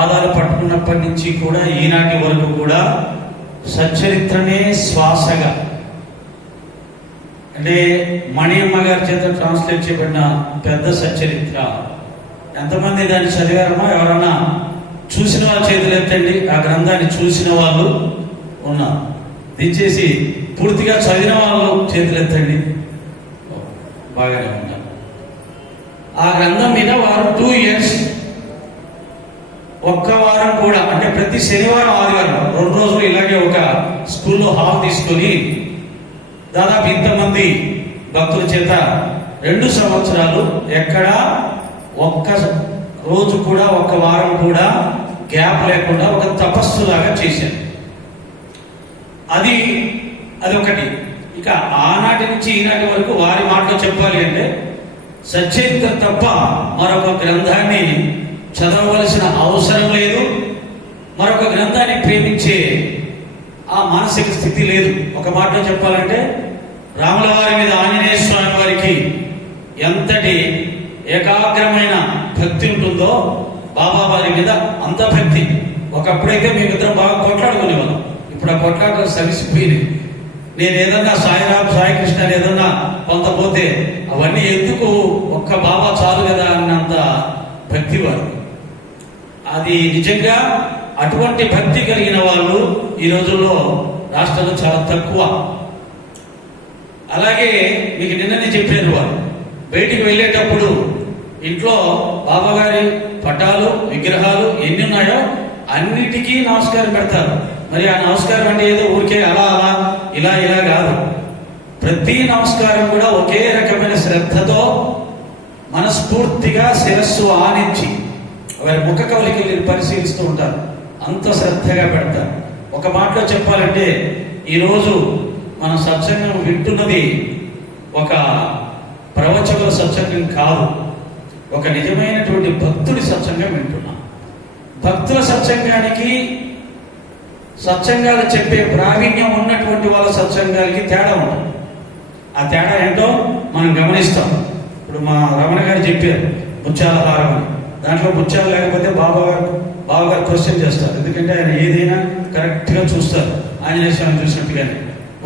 పాదాలు పట్టుకున్నప్పటి నుంచి కూడా ఈనాటి వరకు కూడా సచ్చరిత్రనే శ్వాసగా. అంటే మణియమ్మ గారి చేత ట్రాన్స్లేట్ చేయబడిన పెద్ద సచ్చరిత్ర. ఎంతమంది దాన్ని చదివారమో ఎవరన్నా చూసిన వాళ్ళ చేతులు ఎత్తండి. ఆ గ్రంథాన్ని చూసిన వాళ్ళు ఉన్నారు. దించేసి పూర్తిగా చదివిన వాళ్ళు చేతులు ఎత్తండి. బాగానే ఉన్నారు. ఆ గ్రంథం మీద వారు టూ ఇయర్స్ ఒక్క వారం కూడా అంటే ప్రతి శనివారం ఆదివారం రెండు రోజులు ఇలాగే ఒక స్కూల్లో హాల్ తీసుకొని దాదాపు ఇంతమంది భక్తుల చేత రెండు సంవత్సరాలు ఎక్కడా ఒక్క రోజు కూడా ఒక్క వారం కూడా గ్యాప్ లేకుండా ఒక తపస్సులాగా చేశారు. అది అది ఒకటి. ఇక ఆనాటి నుంచి ఈనాటి వరకు వారి మాటలు చెప్పాలి అంటే సచరిత్ర తప్ప మరొక గ్రంథాన్ని చదవవలసిన అవసరం లేదు. మరొక గ్రంథాన్ని ప్రేమించే ఆ మానసిక స్థితి లేదు. ఒక మాట చెప్పాలంటే రాముల వారి మీద ఆంజనేయ స్వామి వారికి ఎంతటి ఏకాగ్రమైన భక్తి ఉంటుందో బాబా వారి మీద అంత భక్తి. ఒకప్పుడైతే మేమిద్దరం బాగా కొట్లాడుకునేవాళ్ళం. ఇప్పుడు ఆ కొట్లాటలు సరిసిపోయినాయి నేను ఏదన్నా సాయిరామ్ సాయి కృష్ణ ఏదన్నా కొంత పోతే అవన్నీ ఎందుకు ఒక్క బాబా చాలు కదా అన్నంత భక్తి వారు అది నిజంగా అటువంటి భక్తి కలిగిన వాళ్ళు ఈ రోజుల్లో రాష్ట్రంలో చాలా తక్కువ. అలాగే మీకు నిన్ననే చెప్పారు వారు బయటికి వెళ్ళేటప్పుడు ఇంట్లో బాబాగారి పటాలు విగ్రహాలు ఎన్ని ఉన్నాయో అన్నిటికీ నమస్కారం పెడతారు. మరి ఆ నమస్కారం అంటే ఏదో ఊరికే అలా అలా ఇలా ఇలా కాదు. ప్రతి నమస్కారం కూడా ఒకే రకమైన శ్రద్ధతో మనస్ఫూర్తిగా శిరస్సు ఆనించి వారి ముఖ వెళ్ళి పరిశీలిస్తూ ఉంటారు అంత శ్రద్ధగా పెడతారు ఒక మాటలో చెప్పాలంటే ఈరోజు మన సత్సంగం వింటున్నది ఒక ప్రవచకుల సత్సంగం కాదు ఒక నిజమైనటువంటి భక్తుడి సత్సంగం వింటున్నాం. భక్తుల సత్సంగానికి సత్సంగాలు చెప్పే ప్రావీణ్యం ఉన్నటువంటి వాళ్ళ సత్సంగాలకి తేడా ఉంటుంది. ఆ తేడా ఏంటో మనం గమనిస్తాం. ఇప్పుడు మా రమణ గారు చెప్పారు ముత్యాలహారం అని. దాంట్లో ముత్యాలు లేకపోతే బాబా గారు బాబా గారు క్వశ్చన్ చేస్తారు. ఎందుకంటే ఆయన ఏదైనా కరెక్ట్గా చూస్తారు. ఆంజనేయ స్వామి చూసినట్టుగానే.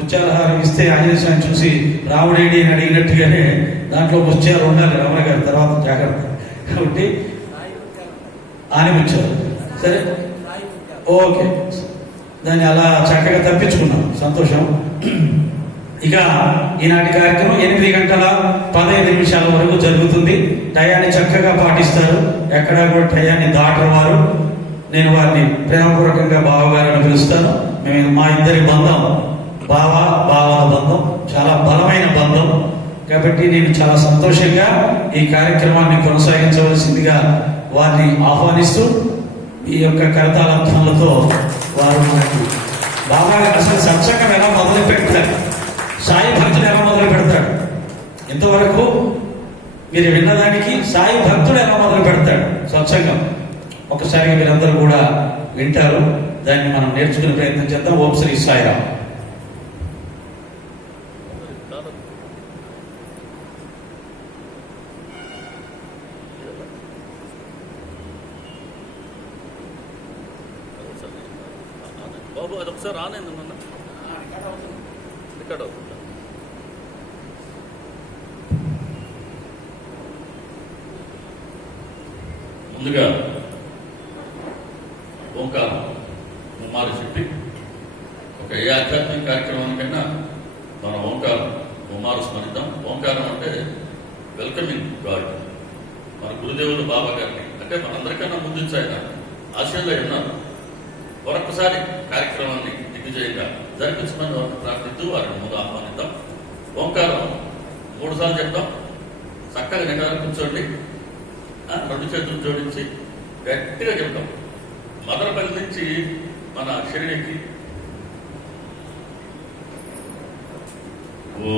ముత్యాలహారం ఇస్తే ఆంజనేయ స్వామి చూసి రాముడేడి అని అడిగినట్టుగానే దాంట్లో ముత్యాలు ఉండాలి రమణ గారి తర్వాత జాగ్రత్త. కాబట్టి ఆని ముత్యాలు. సరే? ఓకే. దాన్ని అలా చక్కగా తప్పించుకున్నాం. సంతోషం. ఇక ఈనాటి కార్యక్రమం ఎనిమిది గంటల పదహైదు నిమిషాల వరకు జరుగుతుంది. టయాన్ని చక్కగా పాటిస్తారు. ఎక్కడా కూడా టయాన్ని దాటరు వారు నేను వారిని ప్రేమపూర్వకంగా బావగారని అని పిలుస్తాను. మేము మా ఇద్దరి బంధం బావ బావల బంధం చాలా బలమైన బంధం. కాబట్టి నేను చాలా సంతోషంగా ఈ కార్యక్రమాన్ని కొనసాగించవలసిందిగా వారిని ఆహ్వానిస్తూ ఈ యొక్క కరతాళంతో వారు మనకి బాబా అసలు సత్సంగం ఎలా మొదలు పెట్టారు సాయి భక్తుడు ఎలా మొదలు పెడతాడు ఇంతవరకు మీరు విన్నదానికి సాయి భక్తుడు ఎలా మొదలు పెడతాడు సత్సంగం ఒకసారి మీరందరూ కూడా వింటారు. దాన్ని మనం నేర్చుకునే ప్రయత్నం చేద్దాం. ఓం శ్రీ సాయిరామ్. బాబు అది ఒకసారి ఆన్ అయింది మొన్న రికార్డ్ అవుతుందా. ముందుగా ఓంకారం ముమ్మారు చెప్పి ఒక ఏ ఆధ్యాత్మిక కార్యక్రమానికైనా మన ఓంకారం ముమ్మారు స్మరిద్దాం. ఓంకారం అంటే వెల్కమింగ్ గాడ్ మన గురుదేవులు బాబా గారిని. అంటే మనందరికన్నా ముందుంచి ఆయన ఆశయంలో ఉన్నారు. మరొకసారి కార్యక్రమాన్ని దిగ్విజయంగా జరిపించమని వారిని ప్రార్థిస్తూ వారిని ముందు ఆహ్వానిద్దాం. ఓంకారం మూడు సార్లు చెప్తాం. చక్కగా నిండాలి కూర్చోండి. రెండు చేతులు జోడించి గట్టిగా చెప్తాం. మదనపల్లి నుంచి మన షిరిడికి. ఓ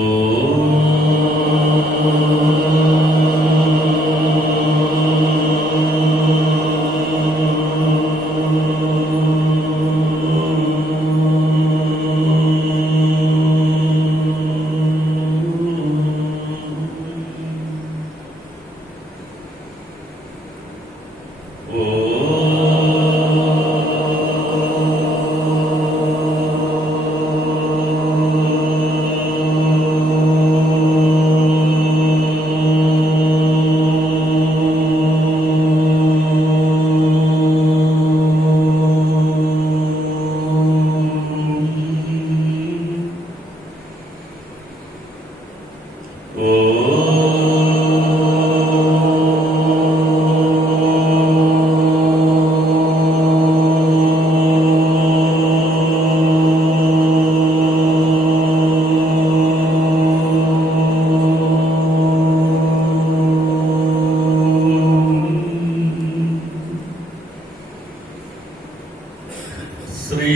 श्री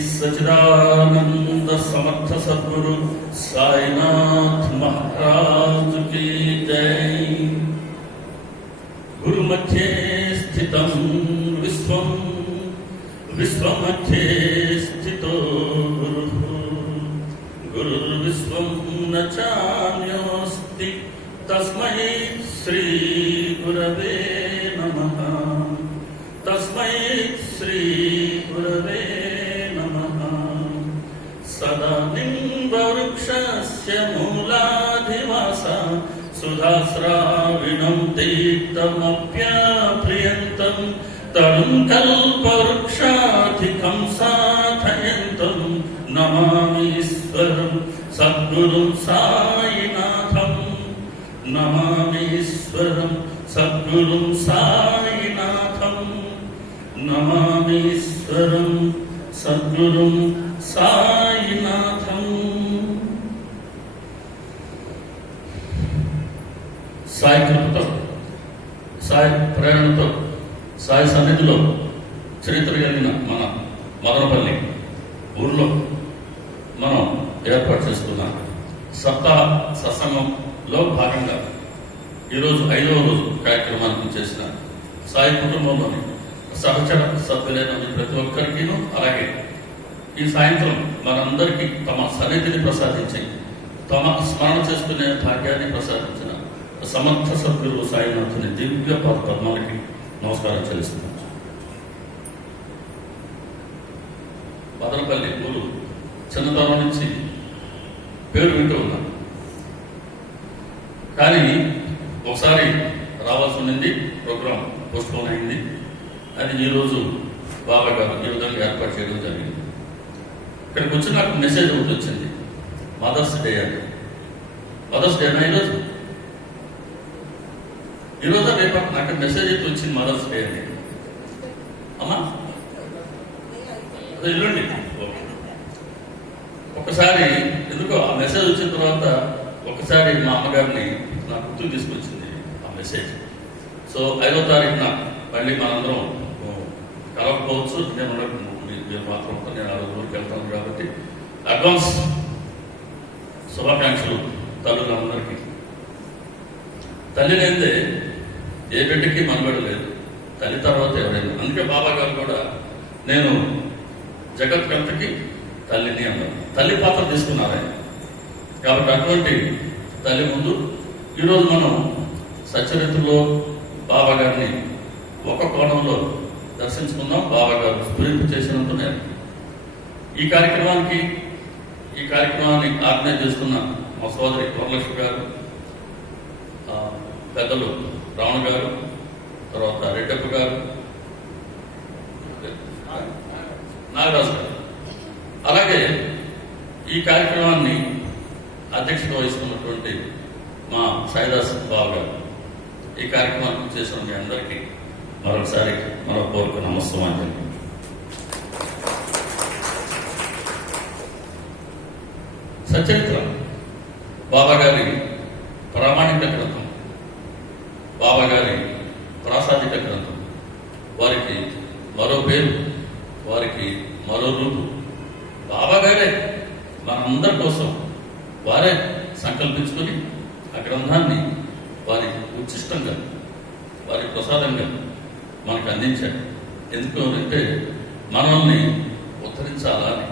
सचिदानंद समर्थ सद्गुरु साईनाथ महाराज की जय। गुरु मध्ये स्थितं विश्वं विश्वमध्ये स्थितो गुरुः। गुरुर्विश्वं न चान्योऽस्ति द्राविणम् दीप्तमप्याप्रियन्तम् तरुम् कल्पवृक्षाधिकम् साधयन्तम् नमामि ईश्वरम् सद्गुरुम् सायिनाथम् नमामि ईश्वरम् सद्गुरुम् सायिनाथम् नमामि ईश्वरम् सद्गुरुम् సాయి కుటుంబంలోని సహచర సభ్యులైన మీ ప్రతి ఒక్కరికి అలాగే ఈ సాయంత్రం మనందరికీ తమ సన్నిధిని ప్రసాదించి తమ స్మరణ చేసుకునే భాగ్యాన్ని ప్రసాదించిన సమర్థ సభ్యులు సాయినాథుని దివ్య పద్మాలకి నమస్కారం చెల్లిస్తున్నాను మదనపల్లి ఊరు చిన్నతనం నుంచి పేరు వింటూ ఉన్నాను కానీ ఒకసారి రావాల్సి ఉండింది ప్రోగ్రాం. పోస్ట్పోన్ అయింది అది ఈరోజు బాబా గారు ఈ విధంగా ఏర్పాటు చేయడం జరిగింది. ఇక్కడికి వచ్చి నాకు మెసేజ్ ఒకటి వచ్చింది. మదర్స్ డే అని. మదర్స్ డే నా ఈరోజు. ఈరోజు రేపు నాకు మెసేజ్ అయితే వచ్చింది మదర్స్ డే అని. అమ్మా? అదే ఎల్లుండి ఒకసారి ఎందుకో ఆ మెసేజ్ వచ్చిన తర్వాత ఒకసారి మా అమ్మగారిని నా గుర్తుకు తీసుకొచ్చింది ఆ మెసేజ్. సో ఐదో తారీఖున మళ్ళీ మనందరం ఓ, కలవకపోవచ్చు. నేను మీరు మాత్రం నేను ఆ రోజు ఊరికి వెళ్తాను కాబట్టి అడ్వాన్స్ శుభాకాంక్షలు తల్లులందరికీ. తల్లి లేదే ఏ బిడ్డకి మనబడ లేదు. తల్లి తర్వాత ఎవరైనా. అందుకే బాబా గారు కూడా నేను జగత్కంతకి తల్లిని అన్నారు. తల్లి పాత్ర తీసుకున్నారు ఆయన. కాబట్టి అటువంటి తల్లి ముందు ఈరోజు మనం సచరిత్రలో బాబా గారిని ఒక కోణంలో దర్శించుకుందాం. బాబా గారు స్ఫురింపు చేసినందుకు నేను ఈ కార్యక్రమానికి ఈ కార్యక్రమాన్ని ఆర్గనైజ్ చేస్తున్న మా సోదరి వరలక్ష్మి గారు పెద్దలు రావణ గారు తర్వాత రెడ్డప్ప గారు నాగరాజు గారు. అలాగే ఈ కార్యక్రమాన్ని అధ్యక్షత వహిస్తున్నటువంటి మా సాయిదాస్ బాబు గారు ఈ కార్యక్రమానికి చేసిన మీ అందరికీ మరొకసారి మరొకరికి నమస్కారం సచరిత్రం. బాబా గారి ప్రామాణిక గ్రంథం బాబా గారి ప్రాసాదిక గ్రంథం వారికి మరో పేరు వారికి మరో రూపు బాబా గారే మనందరి కోసం వారే సంకల్పించుకొని ఆ గ్రంథాన్ని వారి ఉచ్చిష్టంగా వారి ప్రసాదంగా మనకు అందించాడు ఎందుకు అంటే మనల్ని ఉద్ధరించాలా అని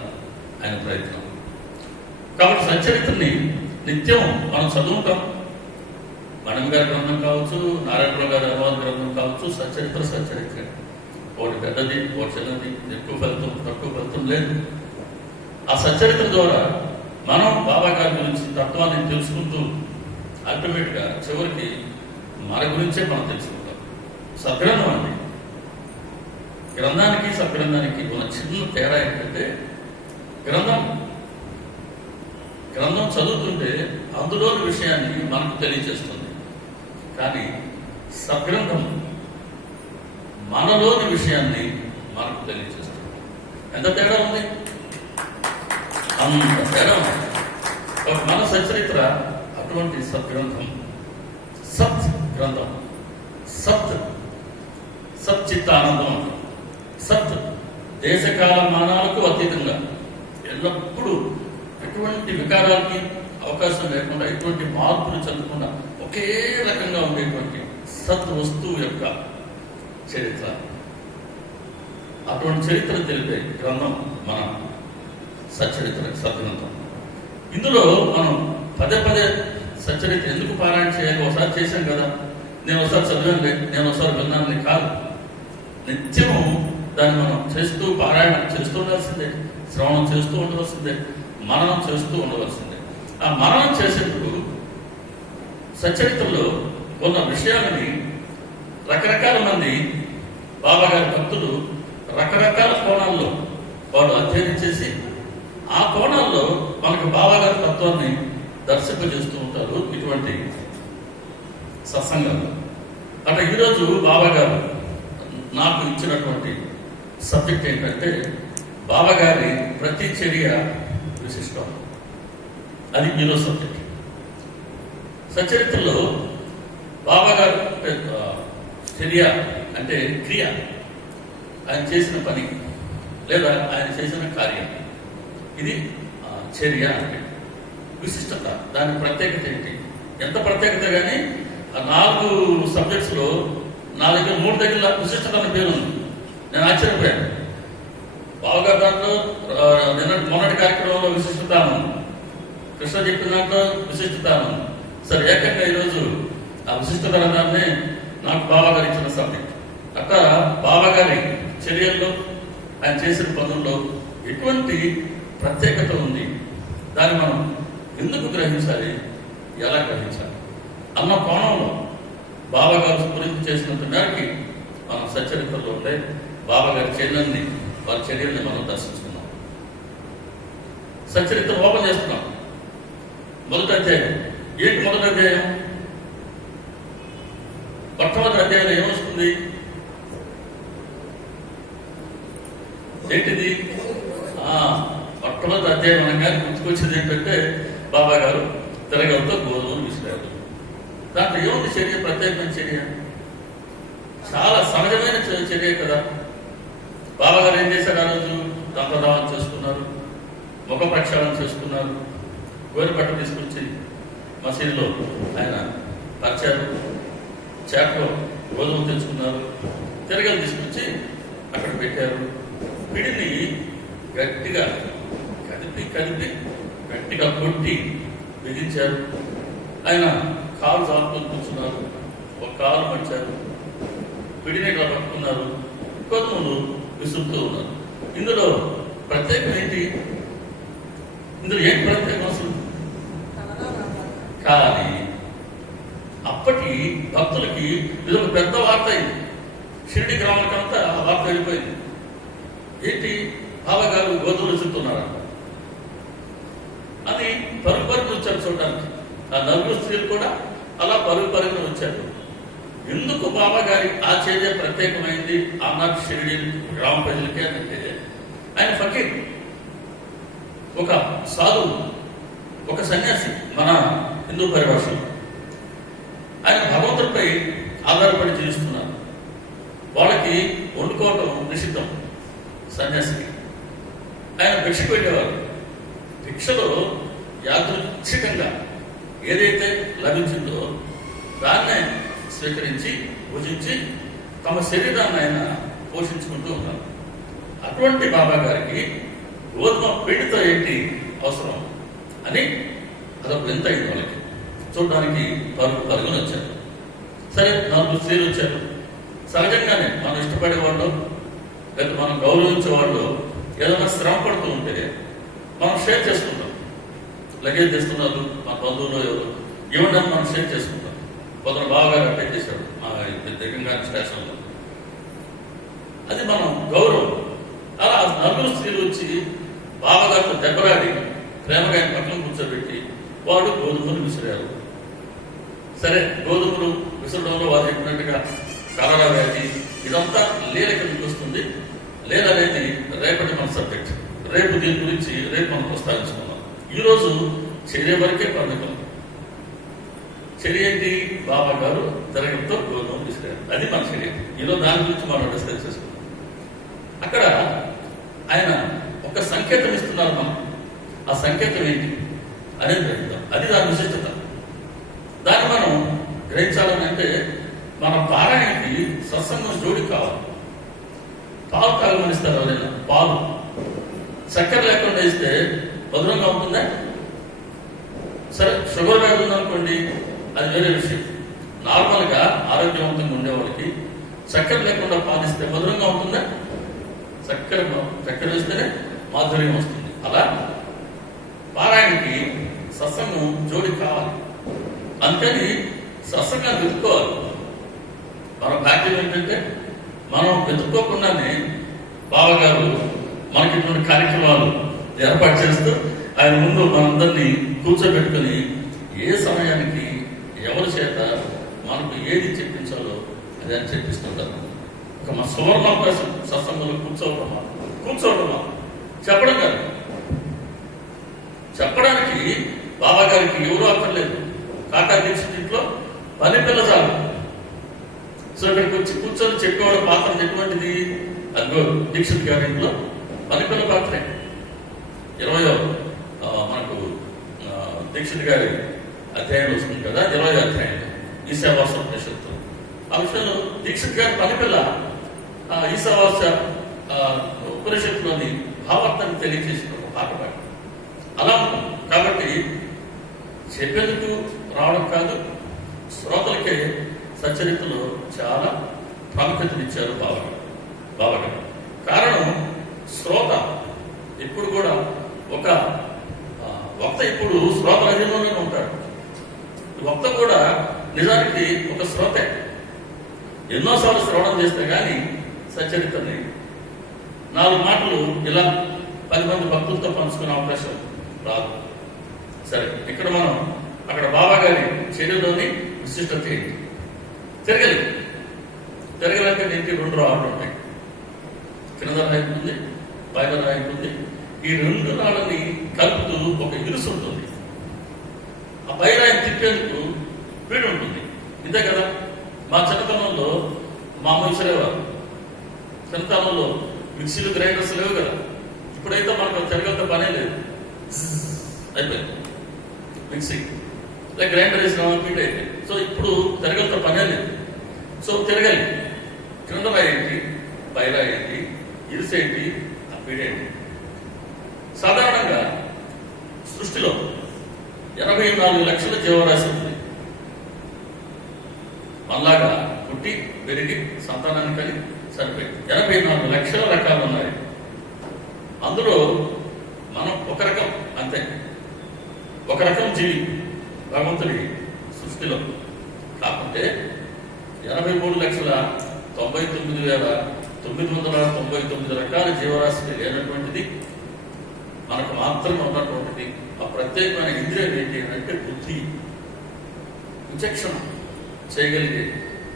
ఆయన ప్రయత్నం కాబట్టి సచరిత్రని నిత్యం మనం చదువుతాం మనం గారి గ్రంథం కావచ్చు నారాయణ గారి అనువాద గ్రంథం కావచ్చు సచరిత్ర సచరిత్ర ఒకటి పెద్దది ఒకటి చిన్నది ఎక్కువ ఫలితం తక్కువ ఫలితం లేదు. ఆ సచరిత్ర ద్వారా మనం బాబా గారి గురించి తత్వాన్ని తెలుసుకుంటూ అల్టిమేట్గా చివరికి మన గురించే మనం తెలుసుకుంటాం. సద్గ్రంథం అండి. గ్రంథానికి సద్గ్రంథానికి ఉన్న చిన్న తేడా ఏంటంటే గ్రంథం గ్రంథం చదువుతుంటే అందులోని విషయాన్ని మనకు తెలియజేస్తుంది. కానీ సగ్రంథం మనలోని విషయాన్ని మనకు తెలియజేస్తుంది. ఎంత తేడా ఉంది? అంత తేడా ఉంది. మన సచరిత్ర అటువంటి సద్గ్రంథం సత్ గ్రంథం సత్ సత్ చిత్త ఆనందం సత్ దేశకాల మానాలకు అతీతంగా ఎల్లప్పుడూ ఎటువంటి వికారాలకి అవకాశం లేకుండా ఎటువంటి మార్పులు చెందకుండా ఒకే రకంగా ఉండేటువంటి సత్ వస్తువు యొక్క చరిత్ర. అటువంటి చరిత్ర తెలిపే గ్రంథం మన సచ్చరిత్ర సద్గ్రంథం. ఇందులో మనం పదే పదే సచ్చరిత్ర ఎందుకు పారాయణ చేయాలి? ఒకసారి చేశాం కదా. నేను ఒకసారి చదివాను నేను ఒకసారి విన్నాను కాదు. నిత్యము దాన్ని మనం చేస్తూ పారాయణ చేస్తూ ఉండాల్సిందే శ్రవణం చేస్తూ ఉండవలసిందే. మననం చేస్తూ ఉండవలసిందే. ఆ మననం చేసేటప్పుడు సచరిత్రలో ఉన్న విషయాలని రకరకాల మంది బాబాగారి భక్తులు రకరకాల కోణాల్లో వాళ్ళు అధ్యయనం చేసి ఆ కోణాల్లో మనకు బాబాగారి తత్వాన్ని దర్శింపజేస్తూ ఉంటారు ఇటువంటి సత్సంగాలు. అట్లా ఈరోజు బాబాగారు నాకు ఇచ్చినటువంటి సబ్జెక్ట్ ఏంటంటే బాబాగారి ప్రతి చర్య విశిష్టం. అది ఈరోజు సబ్జెక్ట్ సచరిత్రలో బాబాగారు చర్య అంటే క్రియ. ఆయన చేసిన పని లేదా ఆయన చేసిన కార్యం. ఇది ఆ, చర్య అంటే విశిష్టత. దాని ప్రత్యేకత ఏంటి? ఎంత ప్రత్యేకత కానీ ఆ నాలుగు సబ్జెక్ట్స్లో నా దగ్గర మూడు దగ్గర విశిష్టత అనే పేరు ఉంది. నేను ఆశ్చర్యపోయాను. బావగారు దాంట్లో నిన్న మొన్నటి కార్యక్రమంలో విశిష్టతానం కృష్ణ చెప్పిన దాంట్లో విశిష్టత సరే ఏకంగా ఈరోజు ఆ విశిష్టత అనే నాకు బాబా గారు ఇచ్చిన సబ్జెక్ట్. అట్లా బాబా గారి చర్యల్లో ఆయన చేసిన పనుల్లో ఎటువంటి ప్రత్యేకత ఉంది? దాన్ని మనం ఎందుకు గ్రహించాలి? ఎలా గ్రహించాలి? అన్న కోణంలో బాబా గురించి చేసినంత మేరకి మనం సచ్చరిత్రలో ఉంటే బాబా గారి చర్యల్ని వారి చర్యల్ని మనం దర్శించాలి సచరిత్ర ఓపెన్ చేస్తున్నాం. మొదటి అధ్యాయం. ఏంటి మొదటి అధ్యాయం? మొట్టమొదటి అధ్యాయంలో ఏమొస్తుంది ఏంటిది? మొట్టమొదటి అధ్యాయం అనగానే గుర్తుకొచ్చేది ఏంటంటే బాబా గారు తిరగలతో గోధుమలు విసిరారు దాంట్లో ఏముంది చర్య? ప్రత్యేకమైన చర్య. చాలా సహజమైన చర్య కదా. బాబా గారు ఏం చేశారు ఆ రోజు? దంతదావం ఒక ముఖ ప్రక్షాళన చేసుకున్నారు. గోరి పట్ట తీసుకొచ్చి మసీదులో ఆయన పరిచారు చేపలో గోధుమ తెచ్చుకున్నారు. తిరగలు తీసుకొచ్చి అక్కడ పెట్టారు. పిడిని గట్టిగా కదిపి కదిపి గట్టిగా కొట్టి బిగించారు. ఆయన కాలు చాపుకొని కూర్చున్నారు. ఒక కాలు మడిచారు పిడిని ఇట్లా పట్టుకున్నారు. గోధుమలు విసురుతూ ఉన్నారు. ఇందులో ప్రత్యేకం ఏంటి ఇందులో ఏం ప్రత్యేకం అసలు కానీ అప్పటి భక్తులకి ఇది ఒక పెద్ద వార్త అయింది షిరిడి గ్రామానికంతా ఆ వార్త వెళ్ళిపోయింది. ఏంటి? బాబాగారు గోధుమలు చెప్తున్నారా అని పరుగు పరుగున వచ్చారు చూడడానికి. ఆ నలుగురు స్త్రీలు కూడా అలా పరుగు పరుగున వచ్చారు. ఎందుకు బాబా గారి ఆ చర్య ప్రత్యేకమైంది? ఆనాటి షిరిడి గ్రామ ప్రజలకే అంటే. ఆయన ఫకీర్. ఒక సాధువు ఒక సన్యాసి మన హిందూ పరిభాషలో. ఆయన భగవంతుడిపై ఆధారపడి జీవిస్తున్నారు. వాళ్ళకి వండుకోవటం నిషిద్ధం సన్యాసికి. ఆయన భిక్ష పెట్టేవారు. భిక్షలో యాదృచ్ఛికంగా ఏదైతే లభించిందో దాన్నే స్వీకరించి భుజించి తమ శరీరాన్ని ఆయన పోషించుకుంటూ ఉన్నారు. అటువంటి బాబా గారికి గోధుమ పిండితో ఏంటి అవసరం? అని అదొక వింత అయింది వాళ్ళకి? చూడడానికి పరుగు పరుగులు వచ్చారు. సరే నలుగురు స్త్రీలు వచ్చారు. సహజంగానే మనం ఇష్టపడే వాళ్ళు లేదా మనం గౌరవించే వాళ్ళు ఏదైనా శ్రమ పడుతూ ఉంటే మనం షేర్ చేసుకుంటాం. లగేజ్ తెస్తున్నారు మన బంధువులు ఎవరు? ఇవ్వడం మనం షేర్ చేసుకుంటాం. కొందరు బాగా అటెండ్ చేశాడు మా దగ్గర స్టేషన్లో. అది మనం గౌరవం. అలా నలుగురు స్త్రీలు వచ్చి బావగారితో దెబ్బలాడి ప్రేమగా ఆయన పక్కన కూర్చోబెట్టి వాడు గోధుమలు విసిరారు సరే గోధుమలు విసరడంలో వారు చెప్పినట్టుగా కలరా వ్యాధి ఇదంతా లీల కిందకి వస్తుంది. లీల అనేది రేపటి మన సబ్జెక్ట్. రేపు దీని గురించి రేపు మనం ప్రస్తావించుకున్నాం ఈరోజు చర్య వరకే పరిమితం. చర్య ఏంటి? బాబా గారు తిరగంతో గోధుమలు విసిరారు. అది మన చర్య. ఈరోజు దాని గురించి మనం డిస్కస్ చేసుకున్నాం అక్కడ ఒక సంకేతం ఇస్తున్నారు మనం. ఆ సంకేతం ఏంటి? అనేది గ్రహిద్దాం అది దాని విశిష్టత. దాన్ని మనం గ్రహించాలని అంటే మన పారాయణకి సత్సంగం జోడి కావాలి. పాలు తాగమనిస్తారు ఎవరైనా పాలు. చక్కెర లేకుండా ఇస్తే మధురంగా ఉంటుందా? సరే షుగర్ వ్యాధి ఉందనుకోండి అది వేరే విషయం. నార్మల్గా ఆరోగ్యవంతంగా ఉండేవాళ్ళకి చక్కెర లేకుండా పాలిస్తే మధురంగా ఉంటుందా? చక్కెర చక్కెర వేస్తేనే మాధుర్యం వస్తుంది. అలా పారాయణకి సత్సంగం జోడి కావాలి. అందుకని సత్సంగాన్ని వెతుక్కోవాలి. మన భాగ్యం ఏంటంటే మనం వెతుక్కోకుండానే బావగారు మనకి ఇటువంటి కార్యక్రమాలు ఏర్పాటు చేస్తూ ఆయన ముందు మనందరినీ కూర్చోబెట్టుకుని ఏ సమయానికి ఎవరి చేత మనకు ఏది చెప్పించాలో అది అని చెప్పిస్తుంటారు. ఒక మన సువర్ణ అవకాశం సత్సంగంలో కూర్చోవడమా కూర్చోవడమా చెప్పడం కాదు. చెప్పడానికి బాబా గారికి ఎవరు అక్కర్లేదు. కాకా దీక్షిత్ ఇంట్లో పని పిల్ల చాలు. సో ఇక్కడికి వచ్చి కూర్చొని చెప్పేవాడు పాత్ర ఎటువంటిది? అదిగో దీక్షిత్ గారి ఇంట్లో పని పిల్ల పాత్రే. ఇరవయో మనకు ఆ, దీక్షిత్ గారి అధ్యాయం వస్తుంది కదా ఇరవై అధ్యాయం ఈశావాస ఉపనిషత్తు ఆ విషయంలో దీక్షిత్ గారి పని పిల్ల ఈశావాస ఆ, ఉపనిషత్తులోని భావార్థాన్ని తెలియజేసిన ఒక పాట పాడి. అలా కాబట్టి చెప్పేందుకు రావడం కాదు శ్రోతలకే సచరిత్రలో చాలా ప్రాముఖ్యతనిచ్చారు బాబా బాబాగారు కారణం శ్రోత ఇప్పుడు కూడా ఒక వక్త ఇప్పుడు శ్రోత అధీనంలోనే ఉంటాడు. వక్త కూడా నిజానికి ఒక శ్రోతే. ఎన్నోసార్లు శ్రవణం చేస్తే కానీ సచరిత్రని నాలుగు మాటలు ఇలా పది మంది భక్తులతో పంచుకునే అవకాశం రాదు. సరే ఇక్కడ మనం అక్కడ బాబా గారి చర్యలోని విశిష్టత ఏంటి తిరగలి. తిరగలంటే దీనికి రెండు రాళ్ళు ఉంటాయి. కింద రాయి ఉంటుంది పైన రాయి ఉంటుంది ఈ రెండు రాళ్ళని కలుపుతూ ఒక ఇరుసు ఉంటుంది. ఆ పై తిప్పేందుకు వీడు ఉంటుంది. ఇంతే కదా మా చిన్నతనంలో మా అమ్మ విసిరేవారు చిన్నతనంలో మిక్సీలు గ్రైండర్స్ లేవు కదా. ఇప్పుడైతే మనకు తిరగలతో పనే లేదు. అయిపోయింది. మిక్సీ లేక గ్రైండర్ వేసిన పిండి అయితే. సో ఇప్పుడు తిరగలతో పనే లేదు. సో తిరగలి. క్రింద ఏంటి? పైన ఏంటి? ఇరుసేంటి ఆ పీడేంటి సాధారణంగా సృష్టిలో ఎనభై నాలుగు లక్షల జీవరాశి ఉంది. మళ్ళాగా పుట్టి పెరిగి సంతానాన్ని కలిగి సరిపోయింది ఎనభై నాలుగు లక్షల రకాలు ఉన్నాయి. అందులో మనం ఒక రకం అంతే. ఒక రకం జీవి భగవంతుడి సృష్టిలో. కాకుంటే ఎనభై మూడు లక్షల తొంభై తొమ్మిది వేల తొమ్మిది వందల తొంభై తొమ్మిది రకాల జీవరాశి లేనటువంటిది మనకు మాత్రమే ఉన్నటువంటిది ఆ ప్రత్యేకమైన ఇంద్రియం ఏంటి అంటే బుద్ధి. విచక్షణ చేయగలిగే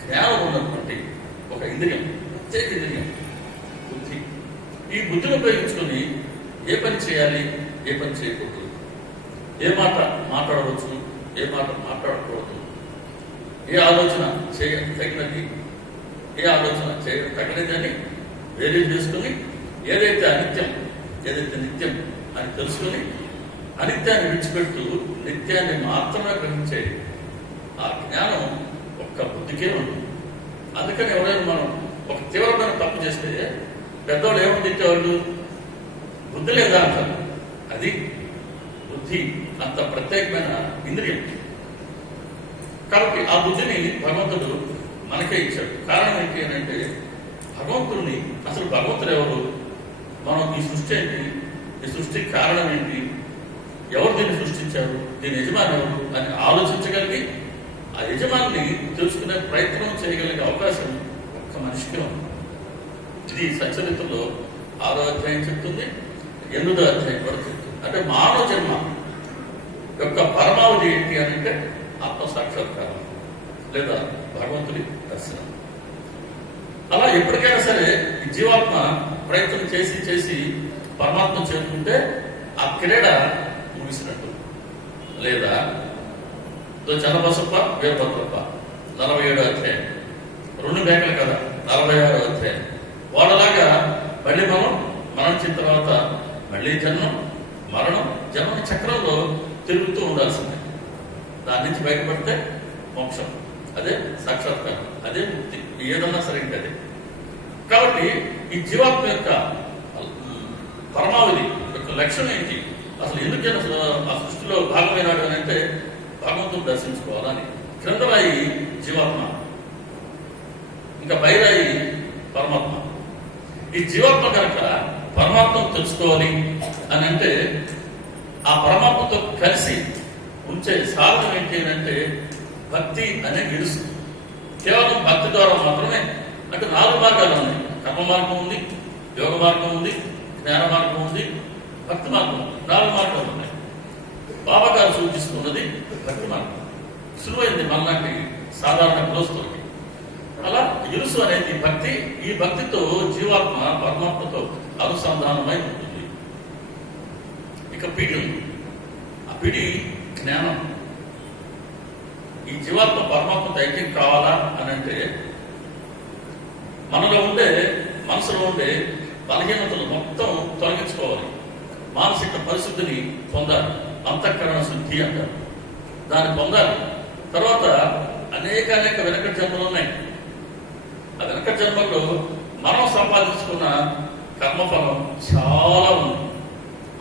జ్ఞానం ఉన్నటువంటి ఒక ఇంద్రియం. ప్రత్యేక బుద్ధి. ఈ బుద్ధిని ఉపయోగించుకొని ఏ పని చేయాలి ఏ పని చేయకూడదు. ఏ మాట మాట్లాడవచ్చు ఏ మాట మాట్లాడకూడదు. ఏ ఆలోచన చేయ తగినది ఏ ఆలోచన చేయ తగినది అని వేరే చేసుకుని ఏదైతే అనిత్యం ఏదైతే నిత్యం అని తెలుసుకుని అనిత్యాన్ని విడిచిపెడుతూ నిత్యాన్ని మాత్రమే గ్రహించే ఆ జ్ఞానం ఒక్క బుద్ధికే ఉంది అందుకని ఎవరైనా మనం ఒక తీవ్రమైన తప్పు చేస్తే పెద్దవాళ్ళు ఏమని తిట్టేవాళ్ళు బుద్ధి లేదా అంటారు? అది బుద్ధి అంత ప్రత్యేకమైన ఇంద్రియం. కాబట్టి ఆ బుద్ధిని భగవంతుడు మనకే ఇచ్చాడు. కారణం ఏంటి అని అంటే భగవంతుడిని అసలు భగవంతుడు ఎవరు? మనం ఈ సృష్టి ఏంటి? ఈ సృష్టికి కారణం ఏంటి? ఎవరు దీన్ని సృష్టించారు? దీని యజమాని ఎవరు? అని ఆలోచించగలిగి ఆ యజమాని తెలుసుకునే ప్రయత్నం చేయగలిగే అవకాశం విషయం. ఇది సచరిత్రలో ఆరో అధ్యాయం చెప్తుంది ఎనిమిదో అధ్యాయం కూడా చెప్తుంది. అంటే మానవ జన్మ యొక్క పరమావధి ఏంటి అని అంటే ఆత్మసాక్షాత్కారం లేదా భగవంతుడి దర్శనం. అలా ఎప్పటికైనా సరే జీవాత్మ ప్రయత్నం చేసి చేసి పరమాత్మ చేరుకుంటే ఆ క్రీడ ముగిసినట్టు. లేదా చనబసప్ప చన్నబసప్ప వీరభద్రప్ప నలభై ఏడో అధ్యాయం. రెండు మేకలు కదా. నలభై ఆరో అధ్యాయం. వాళ్ళలాగా మళ్ళీ మనం మరణించిన తర్వాత మళ్ళీ జన్మం మరణం జన్మ చక్రంలో తిరుగుతూ ఉండాల్సిందే. దాని నుంచి బయటపడితే మోక్షం. అదే సాక్షాత్కారం అదే ముక్తి. ఏదన్నా సరే అదే కాబట్టి ఈ జీవాత్మ యొక్క పరమావధి యొక్క లక్ష్యం ఏంటి? అసలు ఎందుకైనా అసలు ఆ సృష్టిలో భాగమైనాడు అని అంటే భగవంతుడు దర్శించుకోవాలని. క్రింద జీవాత్మ. ఇంకా పైరాయి పరమాత్మ. ఈ జీవాత్మ కనుక పరమాత్మను తెలుసుకోవాలి అని అంటే ఆ పరమాత్మతో కలిసి ఉంచే సాధనం ఏంటి అని అంటే భక్తి అనే గిడుసు కేవలం భక్తి ద్వారా మాత్రమే అంటే నాలుగు మార్గాలు ఉన్నాయి. కర్మ మార్గం ఉంది యోగ మార్గం ఉంది జ్ఞాన మార్గం ఉంది భక్తి మార్గం ఉంది. నాలుగు మార్గాలు ఉన్నాయి. బాబా గారు సూచిస్తున్నది భక్తి మార్గం. సులువైంది మనలాంటి సాధారణ కులస్తులకి ఇరుసు అనేది భక్తి. ఈ భక్తితో జీవాత్మ పరమాత్మతో అనుసంధానమై ఉంటుంది. ఇక పిడి ఉంది. ఆ పిడి జ్ఞానం. ఈ జీవాత్మ పరమాత్మతో ఐక్యం కావాలా అని అంటే మనలో ఉండే మనసులో ఉండే బలహీనతలు మొత్తం తొలగించుకోవాలి. మానసిక పరిశుద్ధిని పొందాలి. అంతఃకరణ శుద్ధి అంటారు. దాన్ని పొందాలి. తర్వాత అనేక అనేక వెనక జన్మలు ఉన్నాయి. వెనక జన్మకు మనం సంపాదించుకున్న కర్మఫలం చాలా ఉంది.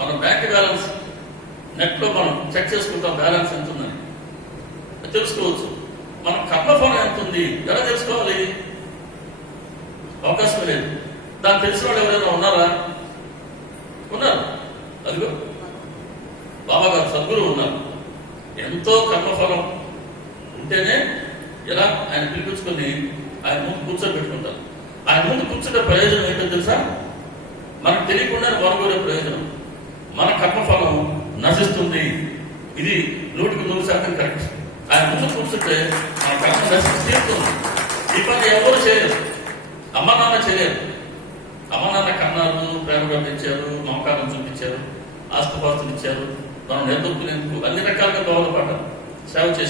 మన బ్యాంక్ బ్యాలెన్స్ నెట్లో మనం చెక్ చేసుకుంటాం బ్యాలెన్స్ ఎంత ఉందని తెలుసుకోవచ్చు. మన కర్మఫలం ఎంత ఉంది ఎలా తెలుసుకోవాలి? అవకాశం లేదు. దాన్ని తెలిసిన వాళ్ళు ఎవరైనా ఉన్నారా? ఉన్నారు. అదిగో. బాబా గారు సద్గురు ఉన్నారు. ఎంతో కర్మఫలం ఉంటేనే ఎలా ఆయన పిలిపించుకొని ఆయన ముందు కూర్చోబెట్టుకుంటారు ఆయన ముందు కూర్చుంటే ప్రయోజనం ఏంటో తెలుసా? మనకు తెలియకుండా కూడా ప్రయోజనం. మన కర్మఫలం నశిస్తుంది. ఇది నూటికి నూరు శాతం కరెక్ట్. ఆయన ముందు కూర్చుంటే మన కర్మ నశిస్తుంది ఈ పని ఎవరు చేయరు. అమ్మ నాన్న చేయరు. అమ్మ నాన్న కన్నారు ప్రేమగా పెంచారు మమకారం చూపించారు ఆస్తుపాస్తులు ఇచ్చారు మనం నిలదొక్కునేందుకు అన్ని రకాలుగా దోహదపడ్డారు సేవ చేశారు.